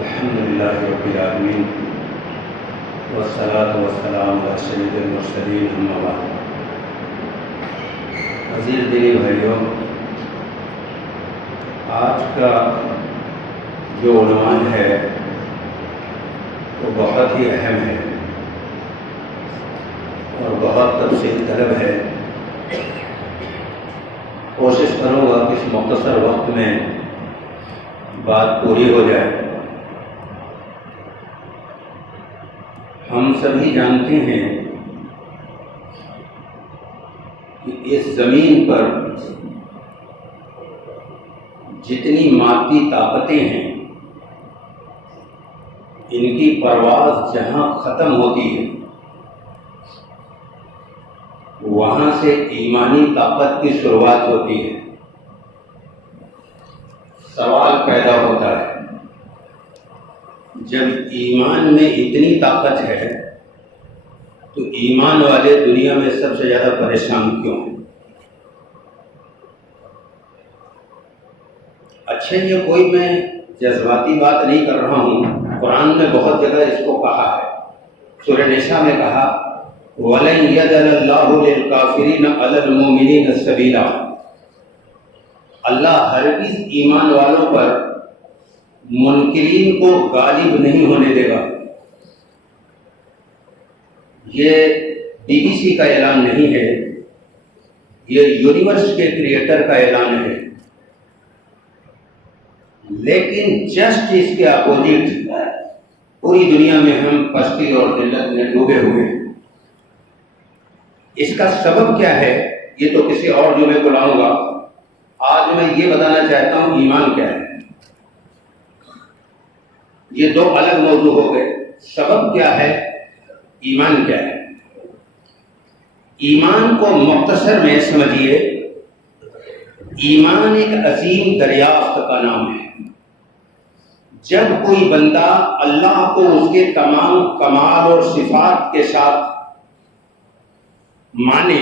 الحمد لله رب العالمين والصلاة والسلام على سيد المرسلين أما بعد. عزیز دینی بھائیوں، آج کا جو عنوان ہے وہ بہت ہی اہم ہے اور بہت تفصیل طلب ہے. کوشش کروں گا کہ اس مختصر وقت میں بات پوری ہو جائے. ہم سبھی جانتے ہیں کہ اس زمین پر جتنی مادی طاقتیں ہیں ان کی پرواز جہاں ختم ہوتی ہے وہاں سے ایمانی طاقت کی شروعات ہوتی ہے. سوال پیدا ہوتا ہے، جب ایمان میں اتنی طاقت ہے تو ایمان والے دنیا میں سب سے زیادہ پریشان کیوں ہیں؟ اچھا، یہ کوئی میں جذباتی بات نہیں کر رہا ہوں. قرآن نے بہت جگہ اس کو کہا ہے. سورہ نساء میں کہا وَلَن يَجْعَلَ اللَّهُ لِلْكَافِرِينَ عَلَى الْمُؤْمِنِينَ سَبِيلًا. اللہ ہرگز ایمان والوں پر منکرین کو غالب نہیں ہونے دے گا. یہ BBC کا اعلان نہیں ہے، یہ یونیورس کے کریٹر کا اعلان ہے. لیکن جسٹ اس کے اپوزٹ پوری دنیا میں ہم پستی اور ذلت میں ڈوبے ہوئے ہیں. اس کا سبب کیا ہے یہ تو کسی اور جمعے کو لاؤں گا. آج میں یہ بتانا چاہتا ہوں ایمان کیا ہے. یہ دو الگ موضوع ہو گئے. سبب کیا ہے، ایمان کیا ہے. ایمان کو مختصر میں سمجھیے، ایمان ایک عظیم دریافت کا نام ہے. جب کوئی بندہ اللہ کو اس کے تمام کمال اور صفات کے ساتھ مانے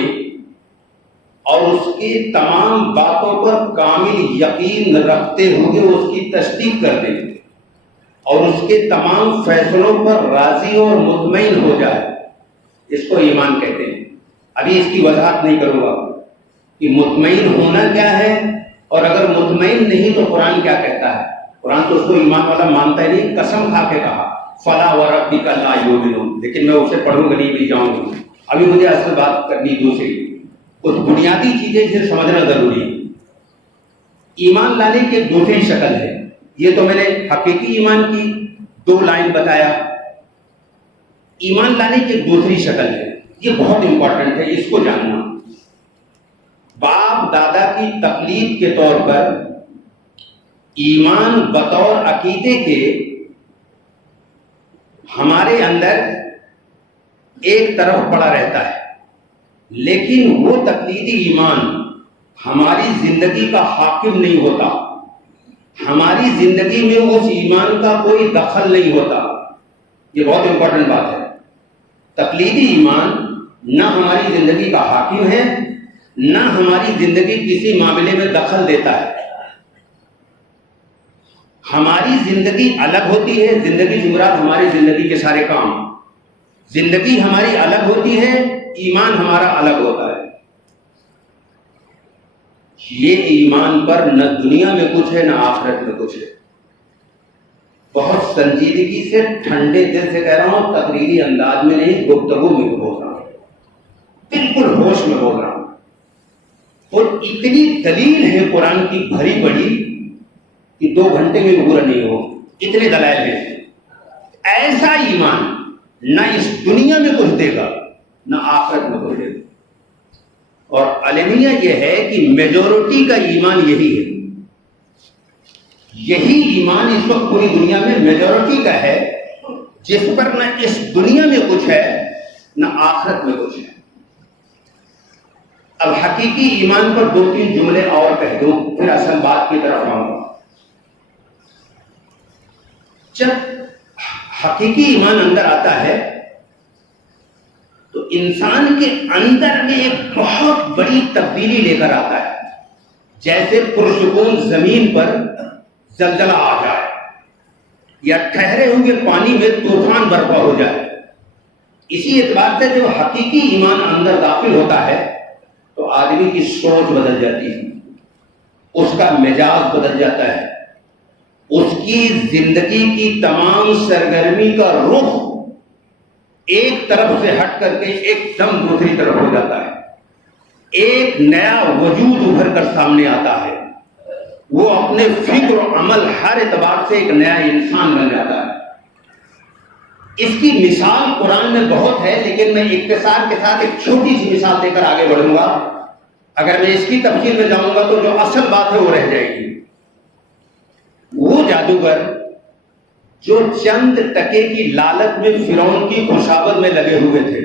اور اس کی تمام باتوں پر کامل یقین رکھتے ہوئے اس کی تصدیق کر دے اور اس کے تمام فیصلوں پر راضی اور مطمئن ہو جائے، اس کو ایمان کہتے ہیں. ابھی اس کی وضاحت نہیں کروں گا کہ مطمئن ہونا کیا ہے، اور اگر مطمئن نہیں تو قرآن کیا کہتا ہے. قرآن تو اس کو ایمان والا مانتا ہی نہیں. قسم کھا کے کہا فَلَا وَرَبِّكَ لَا يُؤْمِنُونَ، لیکن میں اسے پڑھوں گا نہیں بھی جاؤں گا. ابھی مجھے اصل بات کرنی دوسری، کچھ بنیادی چیزیں جسے سمجھنا ضروری ہے. ایمان لانے کی ایک دوسری شکل ہے. یہ تو میں نے حقیقی ایمان کی 2 لائن بتایا. ایمان لانے کی ایک دوسری شکل ہے، یہ بہت امپورٹنٹ ہے، اس کو جاننا. باپ دادا کی تقلید کے طور پر ایمان بطور عقیدے کے ہمارے اندر ایک طرف پڑا رہتا ہے، لیکن وہ تقلیدی ایمان ہماری زندگی کا حاکم نہیں ہوتا. ہماری زندگی میں اس ایمان کا کوئی دخل نہیں ہوتا. یہ بہت امپورٹنٹ بات ہے. تقلیدی ایمان نہ ہماری زندگی کا حاکم ہے، نہ ہماری زندگی کسی معاملے میں دخل دیتا ہے. ہماری زندگی الگ ہوتی ہے. زندگی سے مراد ہماری زندگی کے سارے کام. زندگی ہماری الگ ہوتی ہے، ایمان ہمارا الگ ہوتا ہے. یہ ایمان پر نہ دنیا میں کچھ ہے نہ آخرت میں کچھ ہے. بہت سنجیدگی سے ٹھنڈے دل سے کہہ رہا ہوں، تقریری انداز میں نہیں، گفتگو میں بول رہا ہوں، بالکل ہوش میں بول رہا ہوں. اور اتنی دلیل ہے قرآن کی بھری پڑی کہ 2 گھنٹے میں پورا نہیں ہو. اتنے دلائل ہیں. ایسا ایمان نہ اس دنیا میں کچھ دے گا نہ آخرت میں کچھ دے گا. اور المیہ یہ ہے کہ میجورٹی کا ایمان یہی ہے. یہی ایمان اس وقت پوری دنیا میں میجورٹی کا ہے، جس پر نہ اس دنیا میں کچھ ہے نہ آخرت میں کچھ ہے. اب حقیقی ایمان پر 2-3 جملے اور کہہ دوں، پھر اصل بات کی طرف آؤں گا. جب حقیقی ایمان اندر آتا ہے تو انسان کے اندر میں ایک بہت بڑی تبدیلی لے کر آتا ہے. جیسے پرسکون زمین پر زلزلہ آ جائے یا ٹھہرے ہوئے پانی میں طوفان برپا ہو جائے۔ اسی اعتبار سے جب حقیقی ایمان اندر داخل ہوتا ہے تو آدمی کی سوچ بدل جاتی ہے، اس کا مزاج بدل جاتا ہے، اس کی زندگی کی تمام سرگرمی کا رخ ایک طرف سے ہٹ کر کے ایک دم دوسری طرف ہو جاتا ہے، ایک نیا وجود ابھر کر سامنے آتا ہے، وہ اپنے فکر و عمل ہر اعتبار سے ایک نیا انسان بن جاتا ہے۔ اس کی مثال قرآن میں بہت ہے، لیکن میں اختصار کے ساتھ ایک چھوٹی سی مثال دے کر آگے بڑھوں گا۔ اگر میں اس کی تفصیل میں جاؤں گا تو جو اصل بات ہے وہ رہ جائے گی۔ وہ جادوگر جو چند ٹکے کی لالچ میں فرعون کی خوشامد میں لگے ہوئے تھے،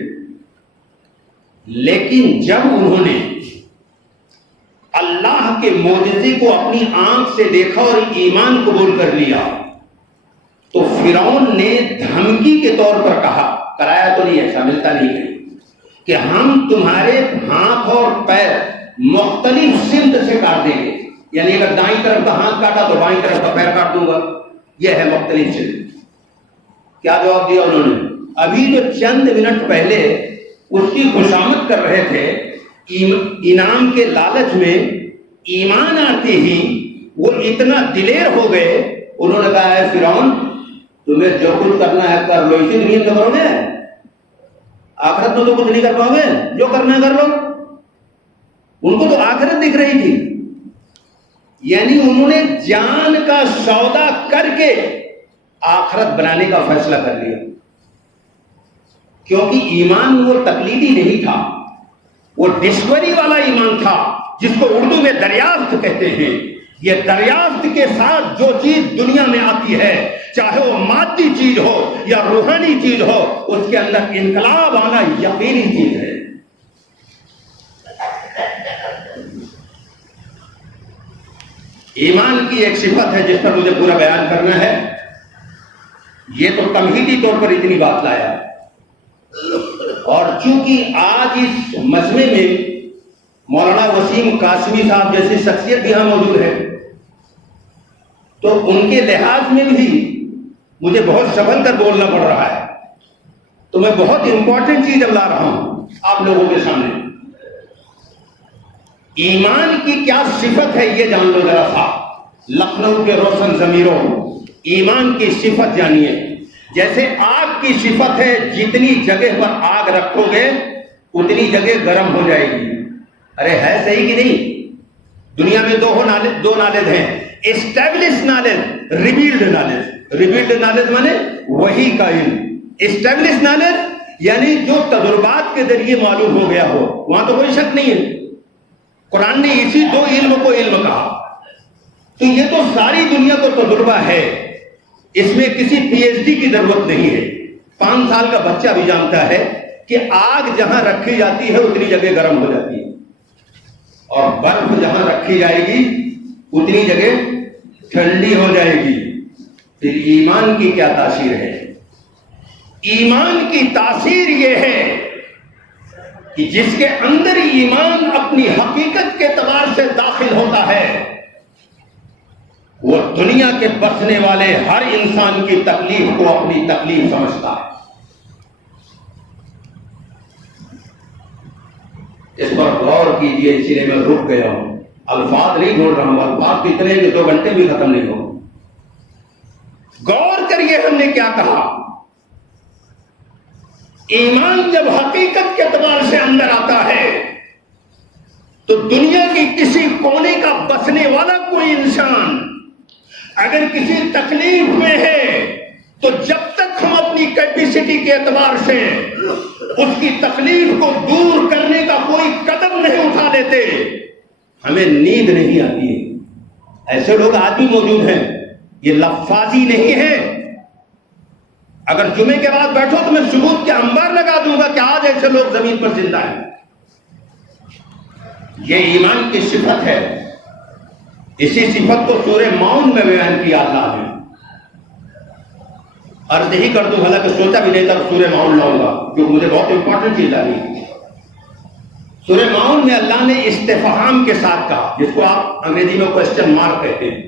لیکن جب انہوں نے اللہ کے معجزے کو اپنی آنکھ سے دیکھا اور ایمان قبول کر لیا تو فرعون نے دھمکی کے طور پر کہا، کرایا تو نہیں، ایسا ملتا نہیں ہے، کہ ہم تمہارے ہاتھ اور پیر مختلف سمت سے کاٹ دیں گے، یعنی اگر دائیں طرف کا ہاتھ کاٹا تو بائیں طرف کا پیر کاٹ دوں گا، یہ ہے مختلف سمت۔ کیا جواب دیا انہوں نے؟ ابھی جو چند منٹ پہلے اس کی خوشامد کر رہے تھے، انعام کے لالچ میں ایمان آتے ہی وہ اتنا دلیر ہو گئے، انہوں نے کہا ہے فرعون تمہیں جو کچھ کرنا ہے کر لو، اسی دنیا میں کرو گے، آخرت میں تو کچھ نہیں کر پاؤ گے، جو کرنا ہے کر لو۔ ان کو تو آخرت دکھ رہی تھی، یعنی انہوں نے جان کا سودا کر کے آخرت بنانے کا فیصلہ کر لیا، کیونکہ ایمان وہ تقلیدی نہیں تھا، وہ ڈسکوری والا ایمان تھا، جس کو اردو میں دریافت کہتے ہیں۔ یہ دریافت کے ساتھ جو چیز دنیا میں آتی ہے، چاہے وہ مادی چیز ہو یا روحانی چیز ہو، اس کے اندر انقلاب آنا یقینی چیز ہے۔ ایمان کی ایک صفت ہے جس پر مجھے پورا بیان کرنا ہے، یہ تو تمہیدی طور پر اتنی بات لایا، اور چونکہ آج اس مجمع میں مولانا وسیم قاسمی صاحب جیسی شخصیت بھی یہاں موجود ہے، تو ان کے لحاظ میں بھی مجھے بہت سنبھل کر بولنا پڑ رہا ہے، تو میں بہت امپورٹنٹ چیز اب لا رہا ہوں آپ لوگوں کے سامنے۔ ایمان کی کیا صفت ہے یہ جان لو ذرا سا، لکھنؤ کے روشن ضمیروں، ایمان کی صفت جانیے۔ جیسے آگ کی صفت ہے، جتنی جگہ پر آگ رکھو گے اتنی جگہ گرم ہو جائے گی۔ ارے ہے صحیح کہ نہیں؟ دنیا میں دو نالج ہیں، establish knowledge, revealed knowledge. Revealed knowledge مانے وحی کا علم، اسٹیبلش نالج یعنی جو تجربات کے ذریعے معلوم ہو گیا ہو، وہاں تو کوئی شک نہیں ہے۔ قرآن نے اسی دو علم کو علم کہا، تو یہ تو ساری دنیا کو تجربہ ہے، اس میں کسی پی ایچ ڈی کی ضرورت نہیں ہے۔ 5 سال کا بچہ بھی جانتا ہے کہ آگ جہاں رکھی جاتی ہے اتنی جگہ گرم ہو جاتی ہے، اور برف جہاں رکھی جائے گی اتنی جگہ ٹھنڈی ہو جائے گی۔ پھر ایمان کی کیا تاثیر ہے؟ ایمان کی تاثیر یہ ہے کہ جس کے اندر ایمان اپنی حقیقت کے اعتبار سے داخل ہوتا ہے، وہ دنیا کے بسنے والے ہر انسان کی تکلیف کو اپنی تکلیف سمجھتا ہے۔ اس پر غور کیجئے، اسی لیے میں رک گیا ہوں، الفاظ نہیں ڈھونڈ رہا ہوں، الفاظ تو اتنے کہ 2 گھنٹے بھی ختم نہیں ہو۔ غور کریے ہم نے کیا کہا۔ ایمان جب حقیقت کے اعتبار سے اندر آتا ہے تو دنیا کی کسی کونے کا بسنے والا کوئی انسان اگر کسی تکلیف میں ہے تو جب تک ہم اپنی کیپیسٹی کے اعتبار سے اس کی تکلیف کو دور کرنے کا کوئی قدم نہیں اٹھا لیتے، ہمیں نیند نہیں آتی ہے۔ ایسے لوگ آج بھی موجود ہیں، یہ لفاظی نہیں ہے۔ اگر جمعے کے بعد بیٹھو تو میں ثبوت کے انبار لگا دوں گا کہ آج ایسے لوگ زمین پر زندہ ہیں۔ یہ ایمان کی صفت ہے۔ اسی صفت کو سورہ معون میں بیان کیا اللہ نے۔ عرض ہی کر دوں، حالانکہ سوچا بھی نہیں تھا سورہ معون لاؤں گا، جو مجھے بہت امپورٹنٹ چیز لگی۔ سورہ معون میں اللہ نے استفہام کے ساتھ کہا، جس کو آپ انگریزی میں کوسچن مارک کہتے ہیں،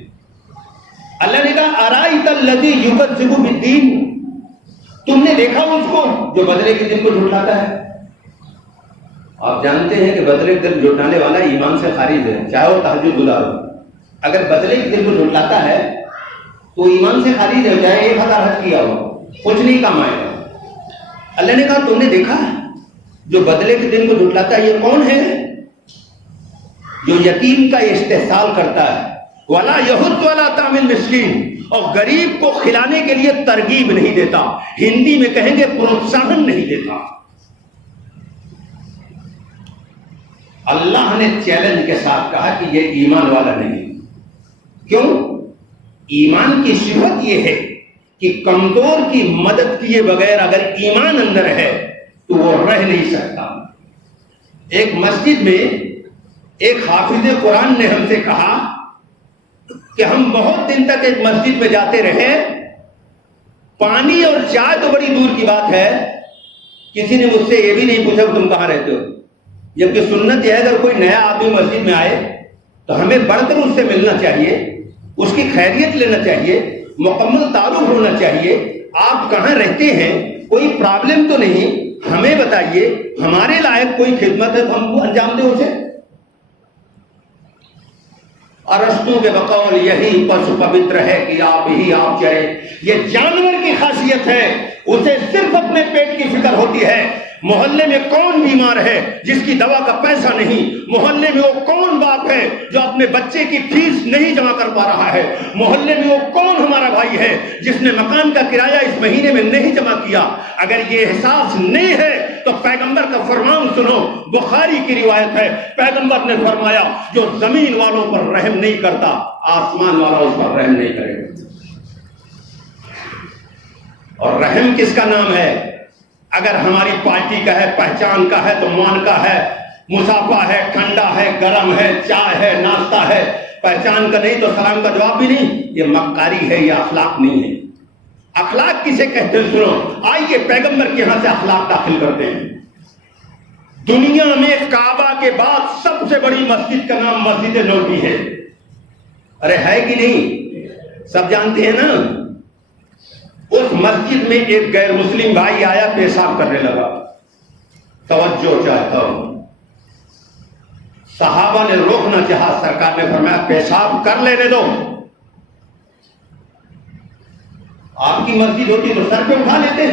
اللہ نے کہا ارائیت الذی یکذب بالدین، تم نے دیکھا اس کو جو بدلے کے دن کو جھٹلاتا ہے؟ آپ جانتے ہیں کہ بدلے کے دن جھٹلانے والا ایمان سے خارج ہے، چاہے وہ تہجد گزار ہو۔ اگر بدلے کے دن کو جھٹلاتا ہے تو ایمان سے خارج ہے، چاہے 1000 حج کیا ہو، کچھ نہیں کام آئے گا۔ اللہ نے کہا تم نے دیکھا جو بدلے کے دن کو جھٹلاتا ہے یہ کون ہے؟ جو یتیم کا استحصال کرتا ہے، وَلَا يَحُضُّ عَلَىٰ طَعَامِ الْمِسْكِينِ، اور غریب کو کھلانے کے لیے ترغیب نہیں دیتا، ہندی میں کہیں گے پروتساہن نہیں دیتا۔ اللہ نے چیلنج کے ساتھ کہا کہ یہ ایمان والا نہیں۔ کیوں؟ ایمان کی صفت یہ ہے کہ کمزور کی مدد کیے بغیر اگر ایمان اندر ہے تو وہ رہ نہیں سکتا۔ ایک مسجد میں ایک حافظ قرآن نے ہم سے کہا کہ ہم بہت دن تک ایک مسجد میں جاتے رہے، پانی اور چائے تو بڑی دور کی بات ہے، کسی نے مجھ سے یہ بھی نہیں پوچھا کہ تم کہاں رہتے ہو، جبکہ سنت یہ ہے اگر کوئی نیا آدمی مسجد میں آئے تو ہمیں بڑھ کر اس سے ملنا چاہیے، اس کی خیریت لینا چاہیے، مکمل تعارف ہونا چاہیے۔ آپ کہاں رہتے ہیں، کوئی پرابلم تو نہیں، ہمیں بتائیے، ہمارے لائق کوئی خدمت ہے تو ہم کو انجام دیں اسے۔ ارسطو کے بقول یہی پس پوتر ہے کہ آپ ہی آپ چرے، یہ جانور کی خاصیت ہے، اسے صرف اپنے پیٹ کی فکر ہوتی ہے۔ محلے میں کون بیمار ہے جس کی دوا کا پیسہ نہیں؟ محلے میں وہ کون باپ ہے جو اپنے بچے کی فیس نہیں جمع کر پا رہا ہے؟ محلے میں وہ کون ہمارا بھائی ہے جس نے مکان کا کرایہ اس مہینے میں نہیں جمع کیا؟ اگر یہ احساس نہیں ہے تو پیغمبر کا فرمان سنو، بخاری کی روایت ہے، پیغمبر نے فرمایا جو زمین والوں پر رحم نہیں کرتا آسمان والا اس پر رحم نہیں کرے گا۔ اور رحم کس کا نام ہے؟ اگر ہماری پارٹی کا ہے، پہچان کا ہے تو مان کا ہے، مسافہ ہے، ٹھنڈا ہے، گرم ہے، چائے ہے، ناشتہ ہے، پہچان کا نہیں تو سلام کا جواب بھی نہیں، یہ مکاری ہے، یہ اخلاق نہیں ہے۔ اخلاق کسے کہتے ہیں؟ سنو، آئیے پیغمبر کے ہاں سے اخلاق داخل کرتے ہیں۔ دنیا میں کعبہ کے بعد سب سے بڑی مسجد کا نام مسجد نبوی ہے، ارے ہے کہ نہیں؟ سب جانتے ہیں نا؟ اس مسجد میں ایک غیر مسلم بھائی آیا، پیشاب کرنے لگا، توجہ چاہتا ہوں، صحابہ نے روکنا چاہا، سرکار نے فرمایا پیشاب کر لینے دو۔ آپ کی مسجد ہوتی تو سر پہ اٹھا لیتے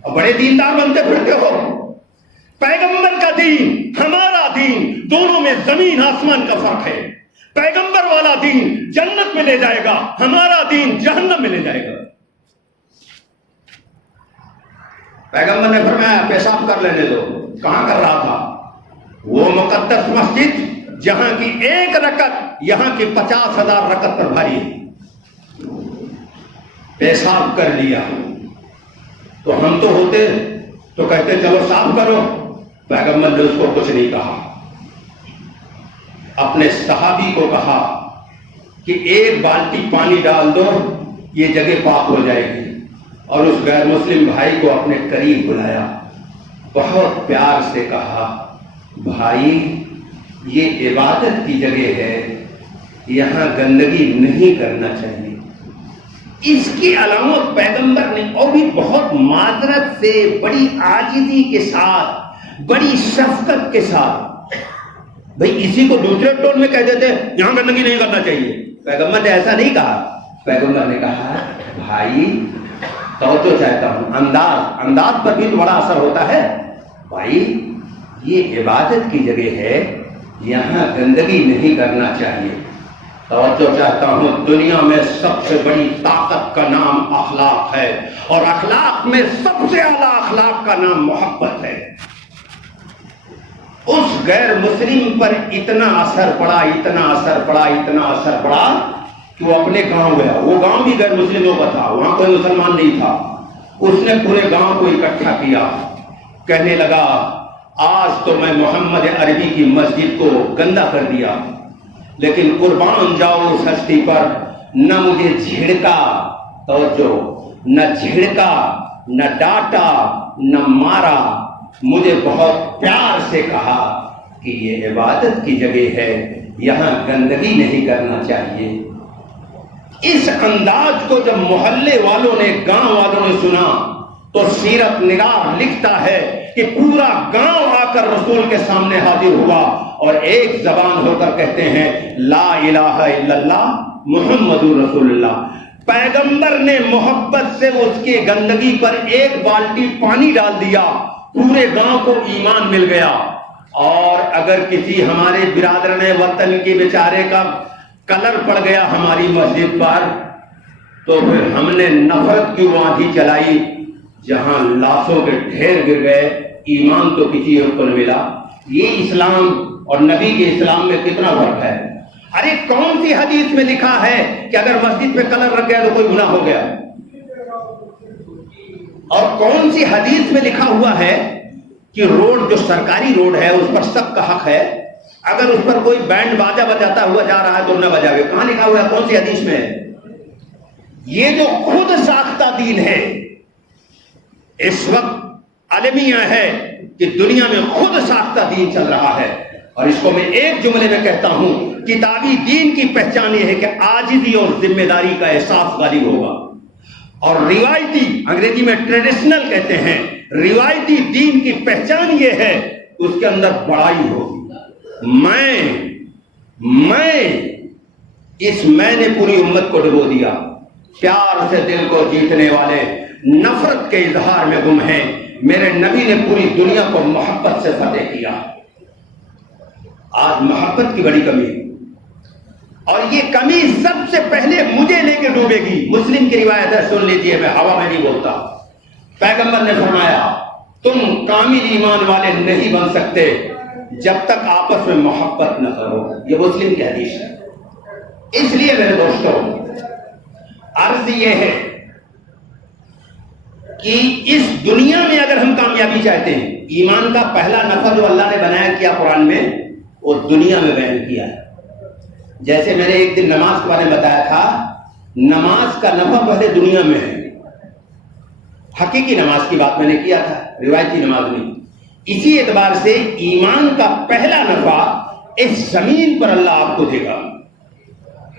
اور بڑے دیندار بنتے پھرتے ہو۔ پیغمبر کا دین، ہمارا دین، دونوں میں زمین آسمان کا فرق ہے۔ پیغمبر والا دین جنت میں لے جائے گا، ہمارا دین جہنم میں لے جائے گا۔ پیغمبر نے فرمایا پیشاب کر لینے دو۔ کہاں کر رہا تھا؟ وہ مقدس مسجد جہاں کی ایک رکعت یہاں کی 50,000 رکعت پر بھاری ہے۔ پیشاب کر لیا تو ہم تو ہوتے تو کہتے چلو صاف کرو، پیغمبر نے اس کو کچھ نہیں کہا، اپنے صحابی کو کہا کہ ایک بالٹی پانی ڈال دو، یہ جگہ پاک ہو جائے گی، اور اس غیر مسلم بھائی کو اپنے قریب بلایا، بہت پیار سے کہا بھائی یہ عبادت کی جگہ ہے، یہاں گندگی نہیں کرنا چاہیے۔ اس کی علامت پیغمبر نے اور بھی بہت معذرت سے، بڑی عاجزی کے ساتھ، بڑی شفقت کے ساتھ، بھئی اسی کو دوسرے ٹون میں کہہ دیتے یہاں گندگی نہیں کرنا چاہیے، پیغمبر نے ایسا نہیں کہا۔ پیغمبر نے کہا بھائی توجہ چاہتا ہوں، انداز پر بھی تو بڑا اثر ہوتا ہے، بھائی یہ عبادت کی جگہ ہے، یہاں گندگی نہیں کرنا چاہیے۔ توجہ چاہتا ہوں، دنیا میں سب سے بڑی طاقت کا نام اخلاق ہے، اور اخلاق میں سب سے اعلیٰ اخلاق کا نام محبت ہے۔ اس غیر مسلم پر اتنا اثر پڑا، اتنا اثر پڑا، اتنا اثر پڑا کہ وہ اپنے گاؤں گیا۔ وہ گاؤں بھی غیر مسلموں کا تھا، وہاں کوئی مسلمان نہیں تھا۔ اس نے پورے گاؤں کو اکٹھا کیا، کہنے لگا آج تو میں محمد عربی کی مسجد کو گندا کر دیا، لیکن قربان جاؤ اس ہستی پر، نہ مجھے جھڑکا، توجہ، نہ جھڑکا، نہ ڈانٹا، نہ مارا، مجھے بہت پیار سے کہا کہ یہ عبادت کی جگہ ہے، یہاں گندگی نہیں کرنا چاہیے۔ اس انداز کو جب محلے والوں نے، گاؤں والوں نے سنا تو سیرت نگار لکھتا ہے کہ پورا گاؤں آ کر رسول کے سامنے حاضر ہوا اور ایک زبان ہو کر کہتے ہیں لا الہ الا اللہ محمد رسول اللہ۔ پیغمبر نے محبت سے اس کی گندگی پر ایک بالٹی پانی ڈال دیا، پورے گاؤں کو ایمان مل گیا۔ اور اگر کسی ہمارے برادران وطن کے بیچارے کا کلر پڑ گیا ہماری مسجد پر تو پھر ہم نے نفرت کی آندھی چلائی، جہاں لاشوں کے ڈھیر گر گئے، ایمان تو کسی ایک کو نہ ملا۔ یہ اسلام اور نبی کے اسلام میں کتنا فرق ہے۔ ارے کون سی حدیث میں لکھا ہے کہ اگر مسجد پہ کلر رکھ گیا تو کوئی گناہ ہو گیا؟ اور کون سی حدیث میں لکھا ہوا ہے کہ روڈ جو سرکاری روڈ ہے اس پر سب کا حق ہے، اگر اس پر کوئی بینڈ باجا بجاتا ہوا جا رہا ہے تو نہ بجاوے؟ کہاں لکھا ہوا ہے؟ کون سی حدیث میں؟ یہ جو خود ساختہ دین ہے، اس وقت المیہ ہے کہ دنیا میں خود ساختہ دین چل رہا ہے، اور اس کو میں ایک جملے میں کہتا ہوں، کتابی دین کی پہچان یہ ہے کہ عاجزی اور ذمہ داری کا احساس غالب ہوگا، اور روایتی، انگریزی میں ٹریڈیشنل کہتے ہیں، روایتی دین کی پہچان یہ ہے اس کے اندر بڑائی ہوگی۔ میں نے پوری امت کو ڈبو دیا، پیار سے دل کو جیتنے والے نفرت کے اظہار میں گم ہیں، میرے نبی نے پوری دنیا کو محبت سے فتح کیا۔ آج محبت کی بڑی کمی ہے، اور یہ کمی سب سے پہلے مجھے لے کے ڈوبے گی۔ مسلم کی روایت ہے، سن لیجئے، میں ہوا میں نہیں بولتا۔ پیغمبر نے فرمایا تم کامل ایمان والے نہیں بن سکتے جب تک آپس میں محبت نہ کرو، یہ مسلم کی حدیث ہے۔ اس لیے میرے دوستوں، عرض یہ ہے کہ اس دنیا میں اگر ہم کامیابی چاہتے ہیں، ایمان کا پہلا نفع جو اللہ نے بنایا کیا قرآن میں، وہ دنیا میں بیان کیا ہے۔ جیسے میں نے ایک دن نماز کے بارے میں بتایا تھا، نماز کا نفع پہلے دنیا میں ہے، حقیقی نماز کی بات میں نے کیا تھا، روایتی نماز نہیں۔ اسی اعتبار سے ایمان کا پہلا نفع اس زمین پر اللہ آپ کو دے گا،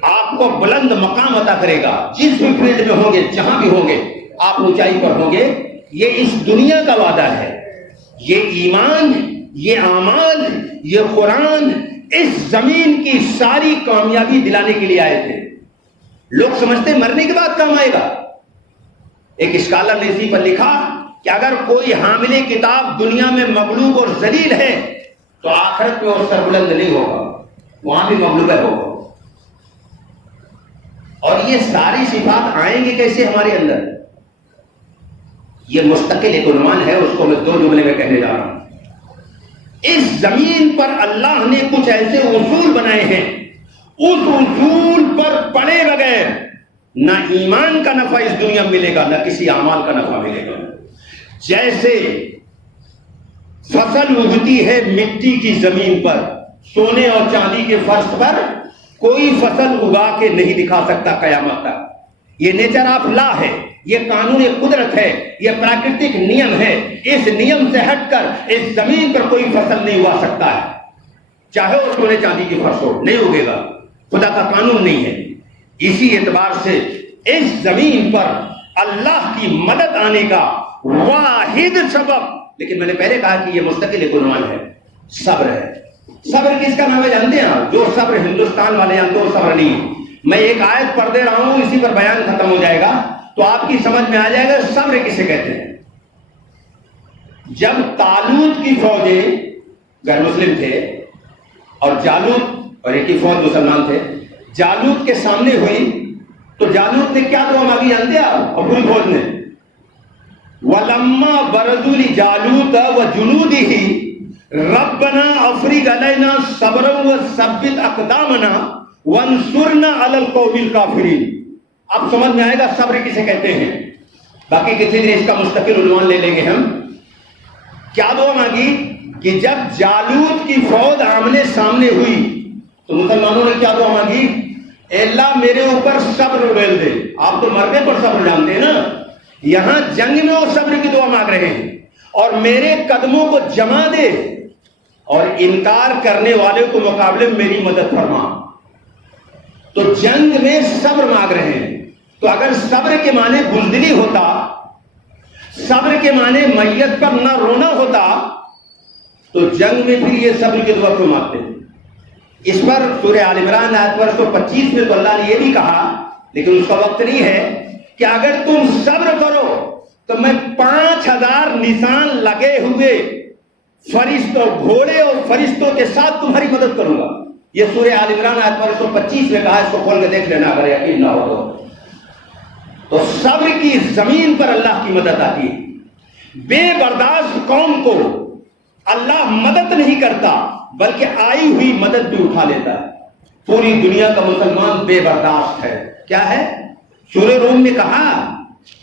آپ کو بلند مقام عطا کرے گا، جس بھی فیلڈ میں ہوں گے، جہاں بھی ہوں گے، آپ اونچائی پر ہوں گے۔ یہ اس دنیا کا وعدہ ہے، یہ ایمان، یہ اعمال، یہ قرآن اس زمین کی ساری کامیابی دلانے کے لیے آئے تھے۔ لوگ سمجھتے مرنے کے بعد کام آئے گا۔ ایک اسکالر نے اسی پر لکھا کہ اگر کوئی حامل کتاب دنیا میں مغلوب اور ذلیل ہے تو آخرت میں وہ سربلند نہیں ہوگا، وہاں بھی مغلوب ہوگا۔ اور یہ ساری صفات آئیں گے کیسے ہمارے اندر؟ یہ مستقل ایک عنوان ہے، اس کو میں 2 جملے میں کہنے جا رہا ہوں۔ اس زمین پر اللہ نے کچھ ایسے اصول بنائے ہیں، اس اصول پر پڑے بغیر نہ ایمان کا نفع اس دنیا میں ملے گا، نہ کسی اعمال کا نفع ملے گا۔ جیسے فصل اگتی ہے مٹی کی زمین پر، سونے اور چاندی کے فرش پر کوئی فصل اگا کے نہیں دکھا سکتا قیامت تک۔ یہ نیچر آف لا ہے، یہ قانون قدرت ہے، یہ پراکرتک نیم ہے۔ اس نیم سے ہٹ کر اس زمین پر کوئی فصل نہیں اگا سکتا ہے، چاہے وہ سونے چاندی کی فرش ہو، نہیں اگے گا، خدا کا قانون نہیں ہے۔ اسی اعتبار سے اس زمین پر اللہ کی مدد آنے کا واحد سبب، لیکن میں نے پہلے کہا کہ یہ مستقل ایک عنوان ہے، صبر ہے۔ صبر کس کا نام ہے جانتے ہیں آپ؟ جو صبر ہندوستان والے جانتے ہیں وہ صبر نہیں۔ میں ایک آیت پڑھ دے رہا ہوں، اسی پر بیان ختم ہو جائے گا تو آپ کی سمجھ میں آ جائے گا صبر کسے کہتے ہیں۔ جب طالوت کی فوجیں غیر مسلم تھے اور جالوت اور ایک ہی فوج مسلمان تھے، جالوت کے سامنے ہوئی تو جالوت نے کیا دعا مانگی جانتے ہیں آپ؟ اور پوری فوج نے وَلَمَّا بَرَزُوا لِجَالُوتَ وَجُنُودِهِ رَبَّنَا أَفْرِغْ عَلَيْنَا صَبْرًا وَثَبِّتْ أَقْدَامَنَا وَانصُرْنَا عَلَى الْقَوْمِ الْكَافِرِينَ۔ اب سمجھ میں آئے گا صبر کسے کہتے ہیں۔ باقی کسی دن اس کا مستقل عنوان لے لیں گے ہم۔ کیا دعا مانگی کہ جب جالوت کی فوج آمنے سامنے ہوئی تو مسلمانوں نے کیا دعا مانگی؟ اے اللہ میرے اوپر صبر ڈال دے۔ آپ تو مرنے پر صبر جانتے ہیں نا، یہاں جنگ میں وہ صبر کی دعا مانگ رہے ہیں، اور میرے قدموں کو جما دے اور انکار کرنے والے کو مقابلے میں میری مدد فرما۔ تو جنگ میں صبر مانگ رہے ہیں. تو اگر صبر کے معنی بزدلی ہوتا، صبر کے معنی میت پر نہ رونا ہوتا، تو جنگ میں پھر یہ صبر کی دعا کیوں مانگتے ہیں؟ اس پر سورہ آل عمران آیت 125 میں تو اللہ نے یہ بھی کہا، لیکن اس کا وقت نہیں ہے، کہ اگر تم صبر کرو تو میں 5000 نشان لگے ہوئے فرشتوں، گھوڑے اور فرشتوں کے ساتھ تمہاری مدد کروں گا. یہ سورہ آل عمران آیت 125 میں کہا، اس کو کھول کے دیکھ لینا اگر یقین نہ ہو تو صبر کی زمین پر اللہ کی مدد آتی ہے. بے برداشت قوم کو اللہ مدد نہیں کرتا، بلکہ آئی ہوئی مدد بھی اٹھا لیتا ہے. پوری دنیا کا مسلمان بے برداشت ہے. کیا ہے؟ سورہ روم میں کہا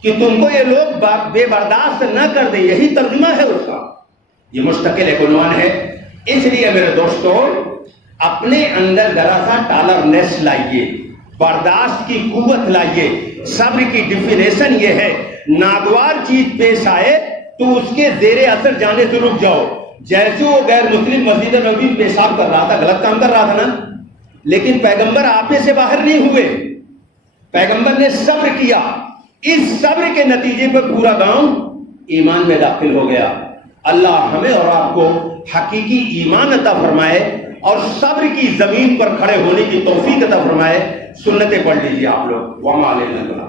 کہ تم کو یہ لوگ بے برداشت نہ کر دیں، یہی ترجمہ ہے اس کا. یہ مستقل ایک عنوان ہے. اس لیے میرے دوستو، اپنے اندر ذرا سا ٹالرنس لائیے، برداشت کی قوت لائیے. صبر کی ڈیفینیشن یہ ہے، ناگوار چیز پیش آئے تو اس کے زیر اثر جانے سے رک جاؤ. جیسے وہ غیر مسلم مسجد نبوی میں پیشاب کر رہا تھا، غلط کام کر رہا تھا نا، لیکن پیغمبر آپے سے باہر نہیں ہوئے، پیغمبر نے صبر کیا. اس صبر کے نتیجے پر پورا گاؤں ایمان میں داخل ہو گیا. اللہ ہمیں اور آپ کو حقیقی ایمان عطا فرمائے اور صبر کی زمین پر کھڑے ہونے کی توفیق عطا فرمائے. سنتیں پڑھ لیجیے آپ لوگ. وما علینا